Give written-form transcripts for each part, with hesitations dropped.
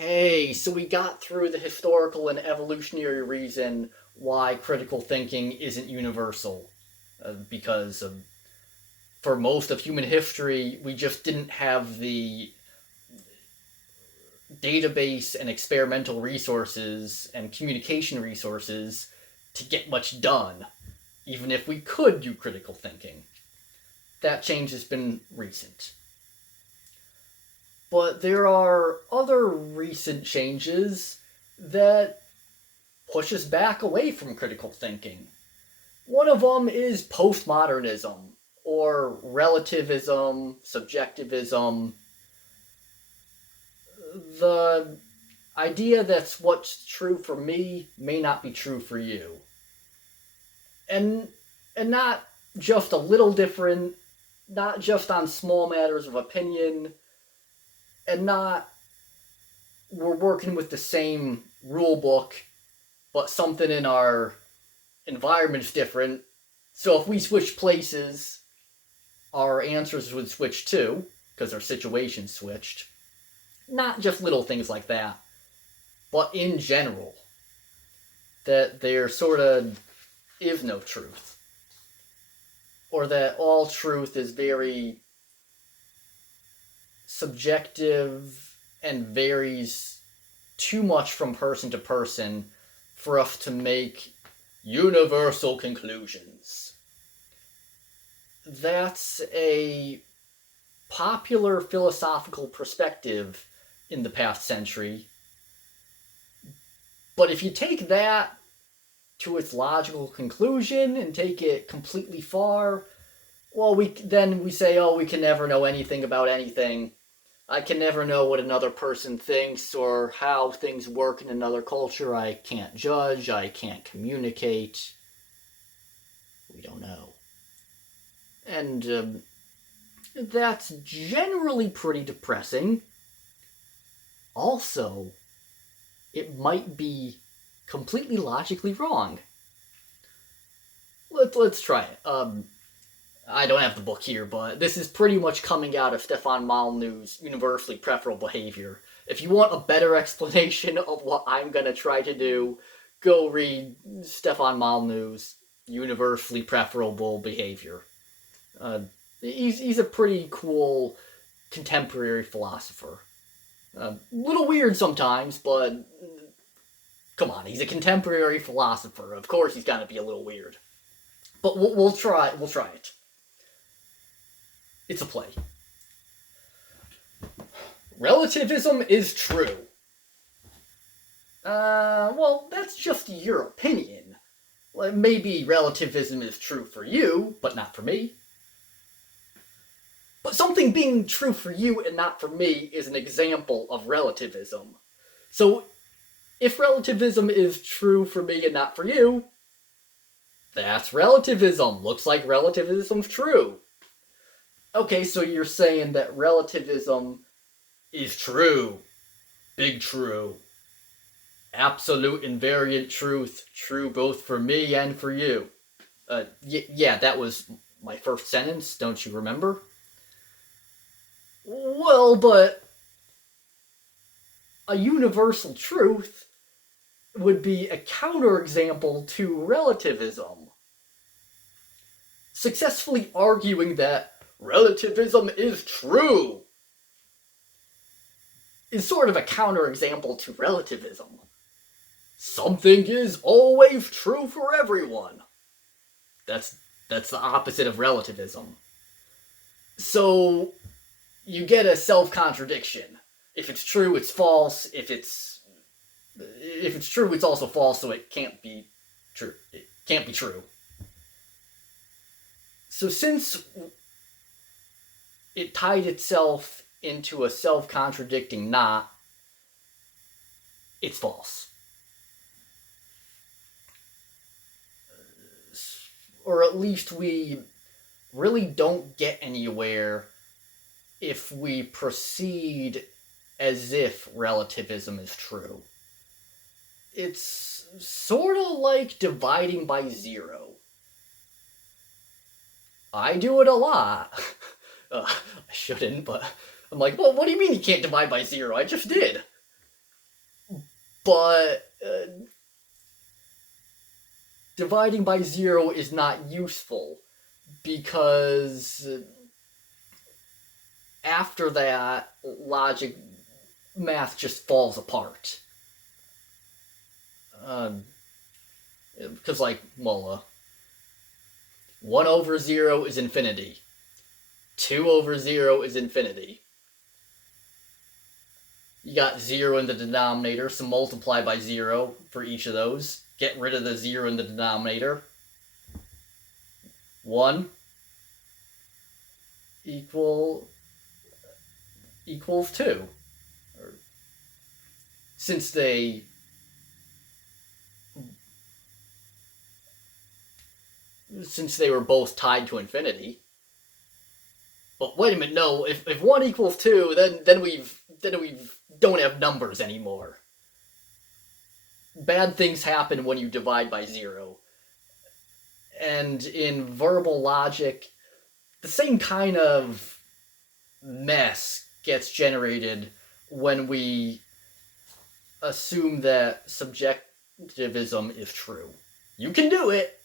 Hey, so we got through the historical and evolutionary reason why critical thinking isn't universal. Because for most of human history, we just didn't have the database and experimental resources and communication resources to get much done, even if we could do critical thinking. That change has been recent. But there are other recent changes that push us back away from critical thinking. One of them is postmodernism, or relativism, subjectivism. The idea that what's true for me may not be true for you. And not just a little different, not just on small matters of opinion, and not we're working with the same rule book, but something in our environment's different. So if we switch places, our answers would switch too, because our situation switched. Not just little things like that, but in general, that there sort of is no truth. Or that all truth is very subjective and varies too much from person to person for us to make universal conclusions. That's a popular philosophical perspective in the past century. But if you take that to its logical conclusion and take it completely far, well, then we say, oh, we can never know anything about anything. I can never know what another person thinks or how things work in another culture. I can't judge. I can't communicate. We don't know. And that's generally pretty depressing. Also, it might be completely logically wrong. Let's try it. I don't have the book here, but this is pretty much coming out of Stefan Molyneux's universally preferable behavior. If you want a better explanation of what I'm going to try to do, go read Stefan Molyneux's universally preferable behavior. He's a pretty cool contemporary philosopher. Little weird sometimes, but come on, he's a contemporary philosopher. Of course he's got to be a little weird. But we'll try it. It's a play. Relativism is true. Well, that's just your opinion. Well, maybe relativism is true for you, but not for me. But something being true for you and not for me is an example of relativism. So, if relativism is true for me and not for you, that's relativism. Looks like relativism's true. Okay, so you're saying that relativism is true. Big true. Absolute invariant truth. True both for me and for you. Yeah, that was my first sentence, don't you remember? Well, but a universal truth would be a counterexample to relativism. Successfully arguing that relativism is true is sort of a counterexample to relativism. Something is always true for everyone. That's the opposite of relativism. So you get a self-contradiction. If it's true, it's false. If it's true, it's also false, so it can't be true. It can't be true. So since it tied itself into a self-contradicting knot, it's false. Or at least we really don't get anywhere if we proceed as if relativism is true. It's sort of like dividing by zero. I do it a lot. I shouldn't, but I'm like, well, what do you mean you can't divide by zero? I just did. but dividing by 0 is not useful, because after that, math just falls apart. Because, 1 over 0 is infinity. 2 over 0 is infinity. You got 0 in the denominator, so multiply by 0 for each of those. Get rid of the 0 in the denominator. 1 equals 2. Since they were both tied to infinity. But wait a minute, no. If 1 equals 2, then we don't have numbers anymore. Bad things happen when you divide by 0. And in verbal logic, the same kind of mess gets generated when we assume that subjectivism is true. You can do it,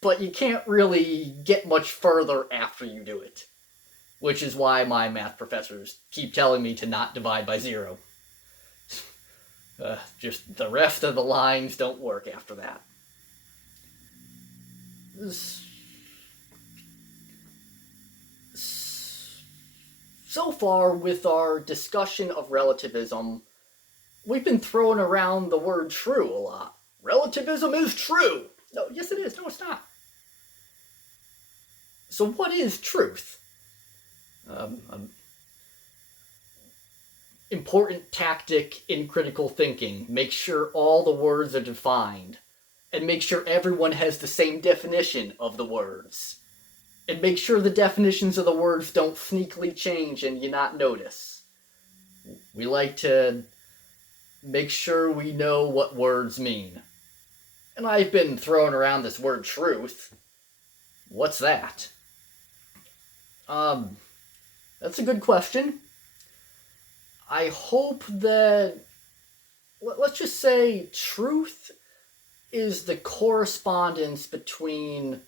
but you can't really get much further after you do it. Which is why my math professors keep telling me to not divide by 0. Just the rest of the lines don't work after that. So far, with our discussion of relativism, we've been throwing around the word true a lot. Relativism is true! No, yes it is. No, it's not. So what is truth? Important tactic in critical thinking. Make sure all the words are defined. And make sure everyone has the same definition of the words. And make sure the definitions of the words don't sneakily change and you not notice. We like to make sure we know what words mean. And I've been throwing around this word truth. What's that? That's a good question. I hope that, let's just say, truth is the correspondence between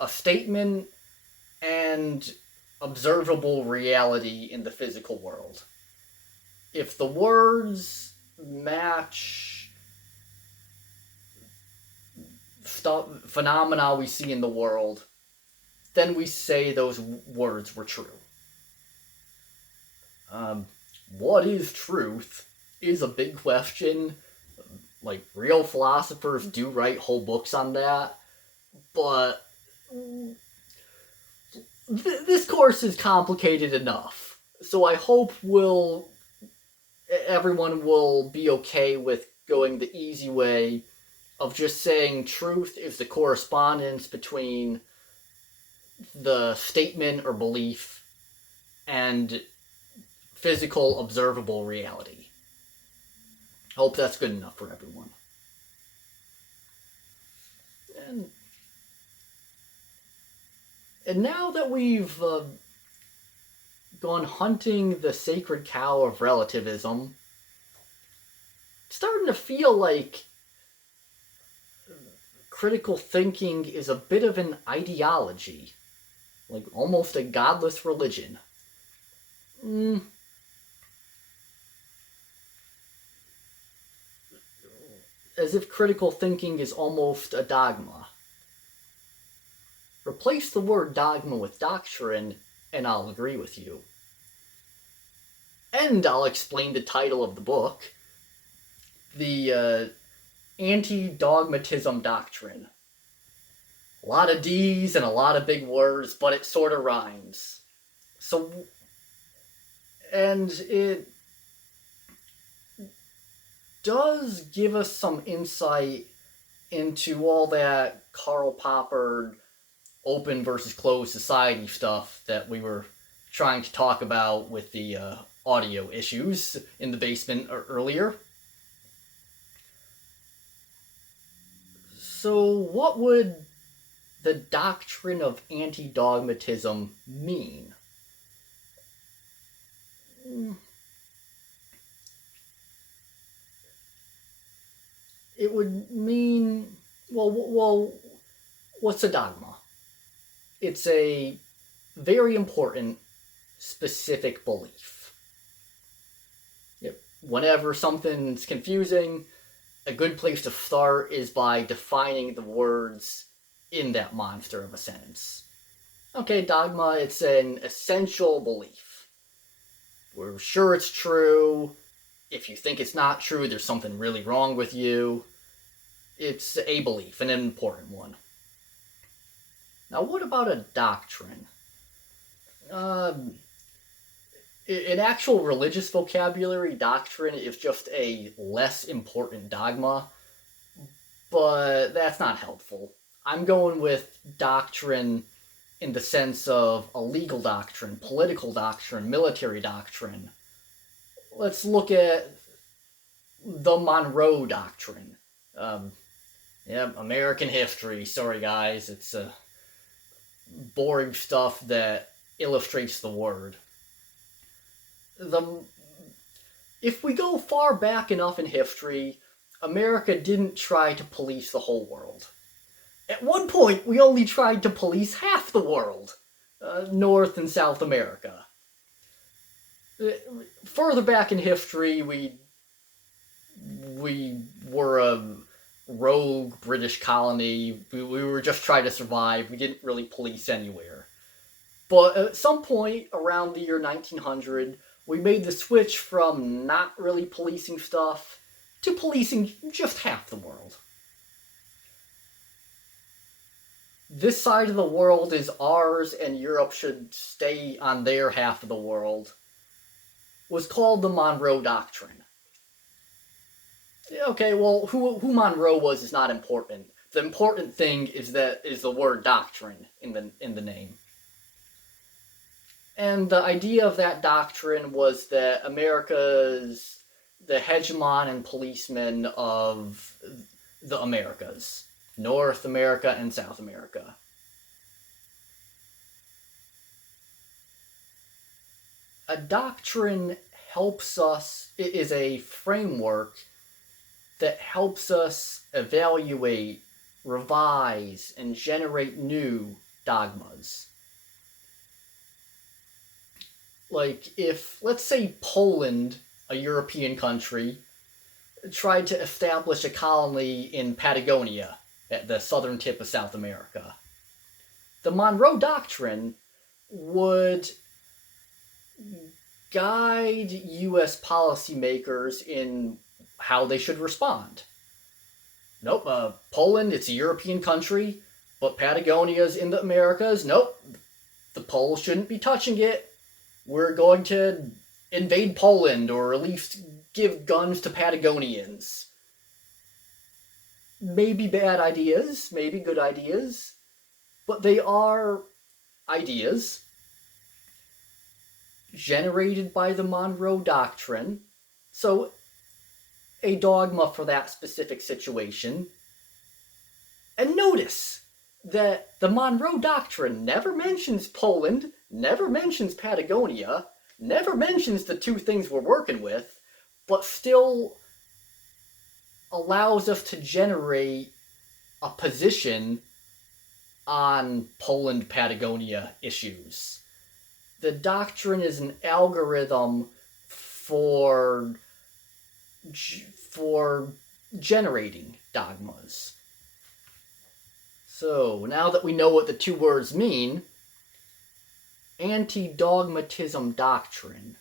a statement and observable reality in the physical world. If the words match phenomena we see in the world, then we say those words were true. What is truth is a big question. Real philosophers do write whole books on that, but this course is complicated enough. So I hope everyone will be okay with going the easy way of just saying truth is the correspondence between the statement or belief and physical observable reality. Hope that's good enough for everyone. And now that we've gone hunting the sacred cow of relativism, it's starting to feel like critical thinking is a bit of an ideology, almost a godless religion. As if critical thinking is almost a dogma. Replace the word dogma with doctrine, and I'll agree with you. And I'll explain the title of the book. The Anti-Dogmatism Doctrine. A lot of D's and a lot of big words, but it sort of rhymes. And it does give us some insight into all that Karl Popper open versus closed society stuff that we were trying to talk about with the audio issues in the basement earlier. So what would the doctrine of anti-dogmatism mean? it would mean, well, what's a dogma? It's a very important specific belief. Yep. Whenever something's confusing, a good place to start is by defining the words in that monster of a sentence. Okay, dogma, it's an essential belief. We're sure it's true. If you think it's not true, there's something really wrong with you. It's a belief, an important one. Now, what about a doctrine? In actual religious vocabulary, doctrine is just a less important dogma, but that's not helpful. I'm going with doctrine in the sense of a legal doctrine, political doctrine, military doctrine. Let's look at the Monroe Doctrine. American history. Sorry, guys. It's boring stuff that illustrates the word. If we go far back enough in history, America didn't try to police the whole world. At one point, we only tried to police half the world, North and South America. Further back in history, we were a rogue British colony. We were just trying to survive. We didn't really police anywhere. But at some point around the year 1900, we made the switch from not really policing stuff to policing just half the world. This side of the world is ours and Europe should stay on their half of the world, was called the Monroe Doctrine. Okay, well, who Monroe was is not important. The important thing is the word doctrine in the name. And the idea of that doctrine was that America's the hegemon and policeman of the Americas. North America and South America. A doctrine is a framework that helps us evaluate, revise, and generate new dogmas. Like if, let's say, Poland, a European country, tried to establish a colony in Patagonia, at the southern tip of South America. The Monroe Doctrine would guide U.S. policymakers in how they should respond. Nope, Poland, it's a European country, but Patagonia's in the Americas. Nope, the Poles shouldn't be touching it. We're going to invade Poland, or at least give guns to Patagonians. Maybe bad ideas, maybe good ideas, but they are ideas generated by the Monroe Doctrine, so a dogma for that specific situation. And notice that the Monroe Doctrine never mentions Poland, never mentions Patagonia, never mentions the two things we're working with, but still allows us to generate a position on Poland-Patagonia issues. The doctrine is an algorithm for generating dogmas. So, now that we know what the two words mean, anti-dogmatism doctrine.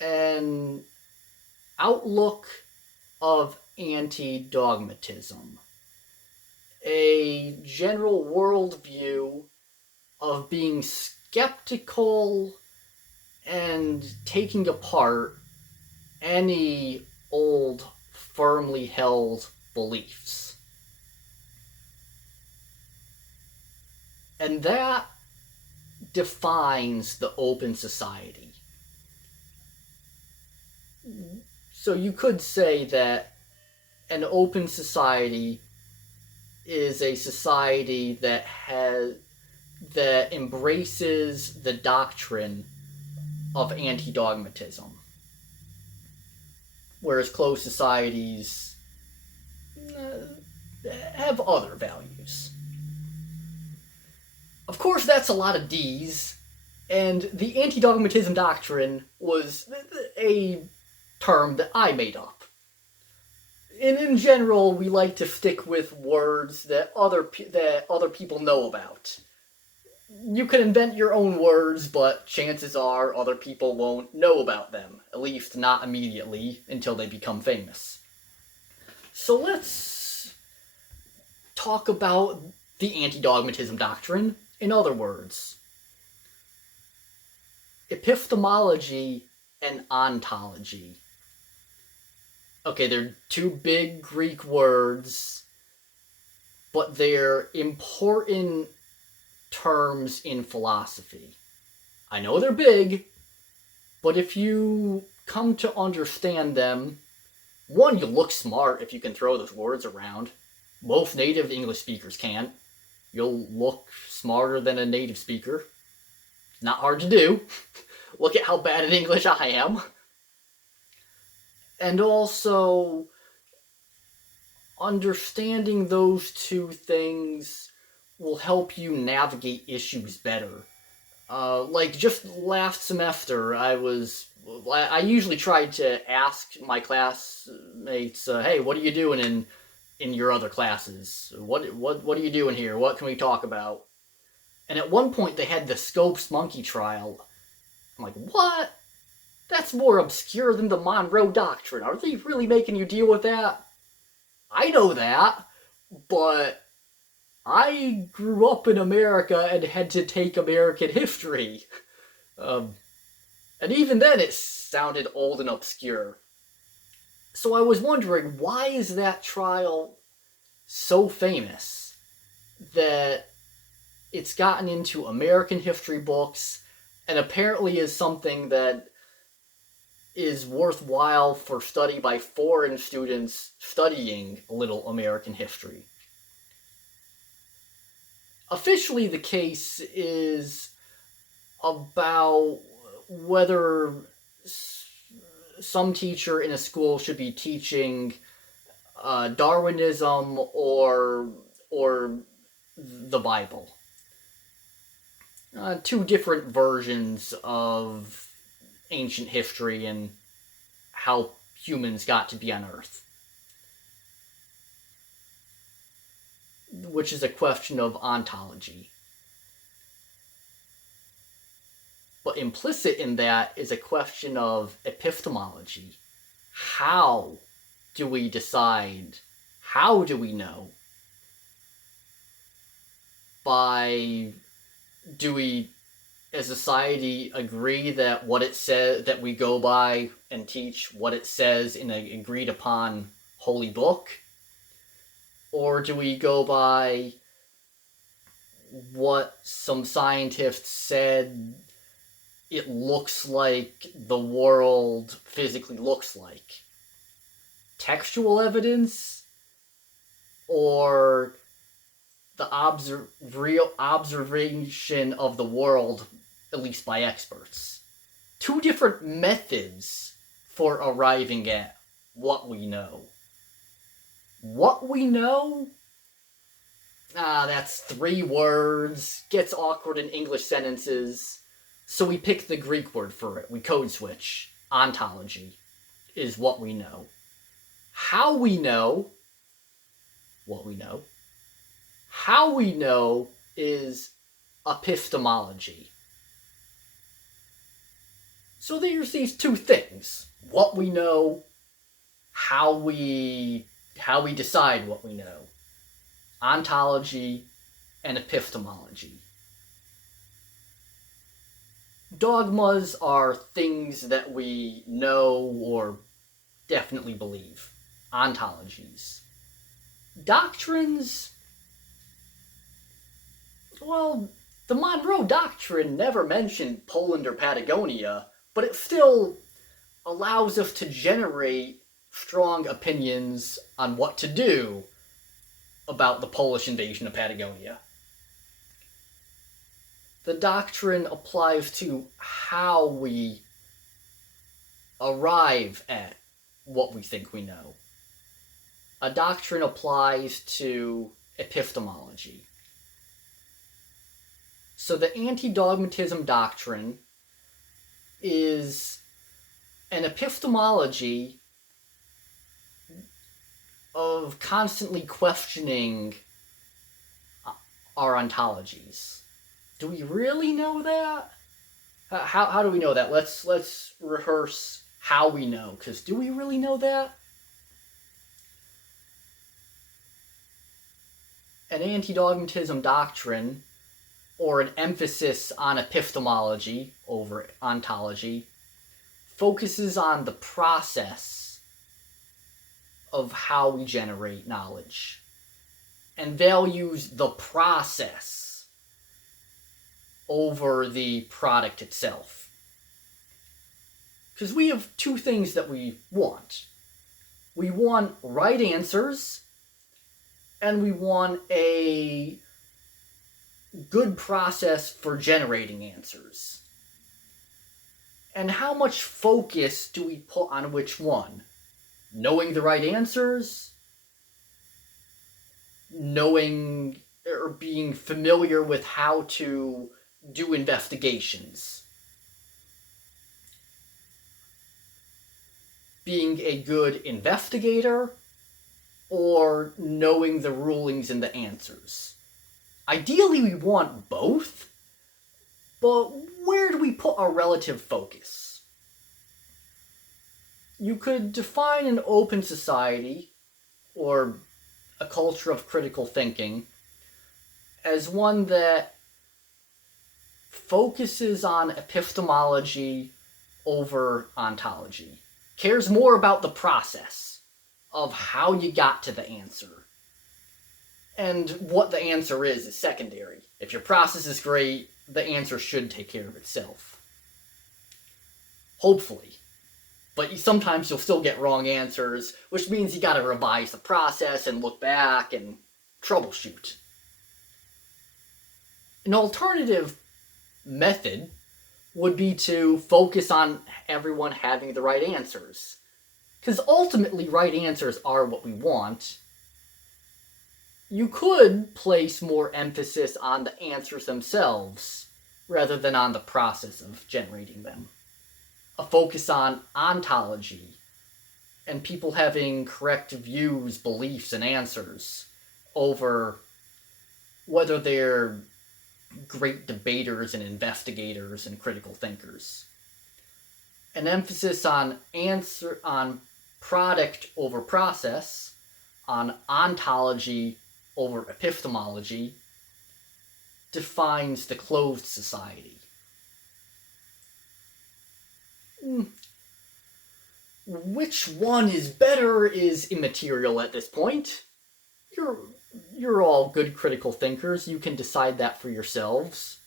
An outlook of anti-dogmatism. A general worldview of being skeptical and taking apart any old, firmly held beliefs. And that defines the open society. So you could say that an open society is a society that embraces the doctrine of anti-dogmatism. whereas closed societies have other values. Of course, that's a lot of D's, and the anti-dogmatism doctrine was a term that I made up. And in general, we like to stick with words that other people know about. You can invent your own words, but chances are other people won't know about them, at least not immediately until they become famous. So let's talk about the anti-dogmatism doctrine. In other words, epistemology and ontology. Okay, they're two big Greek words, but they're important terms in philosophy. I know they're big, but if you come to understand them, one, you look smart if you can throw those words around. Most native English speakers can. You'll look smarter than a native speaker. Not hard to do. Look at how bad at English I am. And also, understanding those two things will help you navigate issues better. Like just last semester, I usually tried to ask my classmates, hey, what are you doing in your other classes? What are you doing here? What can we talk about? And at one point they had the Scopes monkey trial. I'm like, what? That's more obscure than the Monroe Doctrine. Are they really making you deal with that? I know that, but I grew up in America and had to take American history. And even then it sounded old and obscure. So I was wondering, why is that trial so famous that it's gotten into American history books and apparently is something that is worthwhile for study by foreign students studying little American history. Officially, the case is about whether some teacher in a school should be teaching Darwinism or the Bible. Two different versions of ancient history and how humans got to be on Earth. Which is a question of ontology. But implicit in that is a question of epistemology. How do we decide? How do we know? Do we, as a society, agree that what it says, that we go by and teach what it says in an agreed upon holy book? Or do we go by what some scientists said it looks like the world physically looks like? Textual evidence? Or the real observation of the world, at least by experts? Two different methods for arriving at what we know. What we know? That's 3 words, gets awkward in English sentences, so we pick the Greek word for it. We code switch. Ontology is what we know. How we know what we know. How we know is epistemology. So there's these 2 things. What we know, how we decide what we know. Ontology and epistemology. Dogmas are things that we know or definitely believe. Ontologies. Doctrines, well, the Monroe Doctrine never mentioned Poland or Patagonia, but it still allows us to generate strong opinions on what to do about the Polish invasion of Patagonia. The doctrine applies to how we arrive at what we think we know. A doctrine applies to epistemology. So the anti-dogmatism doctrine is an epistemology of constantly questioning our ontologies. Do we really know that? How do we know that? Let's rehearse how we know, because do we really know that? An anti-dogmatism doctrine, or an emphasis on epistemology over ontology, focuses on the process of how we generate knowledge and values the process over the product itself. Because we have two things that we want. We want right answers, and we want a good process for generating answers. And how much focus do we put on which one? Knowing the right answers? Knowing or being familiar with how to do investigations? Being a good investigator? Or knowing the rulings and the answers? Ideally, we want both, but where do we put our relative focus? You could define an open society, or a culture of critical thinking, as one that focuses on epistemology over ontology, cares more about the process of how you got to the answer. And what the answer is secondary. If your process is great, the answer should take care of itself. Hopefully. But sometimes you'll still get wrong answers, which means you gotta revise the process and look back and troubleshoot. An alternative method would be to focus on everyone having the right answers. Because ultimately, right answers are what we want. You could place more emphasis on the answers themselves, rather than on the process of generating them. A focus on ontology, and people having correct views, beliefs, and answers, over whether they're great debaters and investigators and critical thinkers. An emphasis on product over process, on ontology over epistemology, defines the closed society. Which one is better is immaterial at this point. You're all good critical thinkers. You can decide that for yourselves.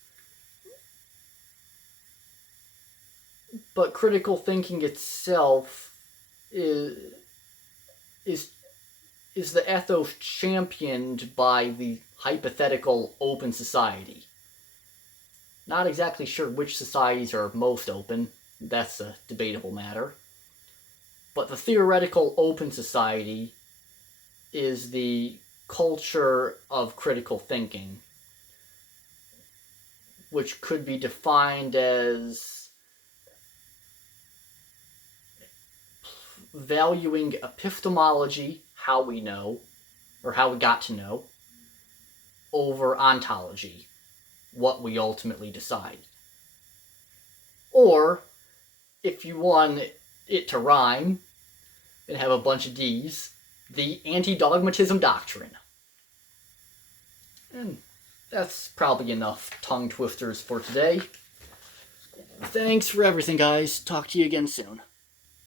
But critical thinking itself is the ethos championed by the hypothetical open society. Not exactly sure which societies are most open. That's a debatable matter. But the theoretical open society is the culture of critical thinking, which could be defined as valuing epistemology, how we know, or how we got to know, over ontology, what we ultimately decide. Or, if you want it to rhyme and have a bunch of D's, the anti-dogmatism doctrine. And that's probably enough tongue twisters for today. Thanks for everything, guys. Talk to you again soon.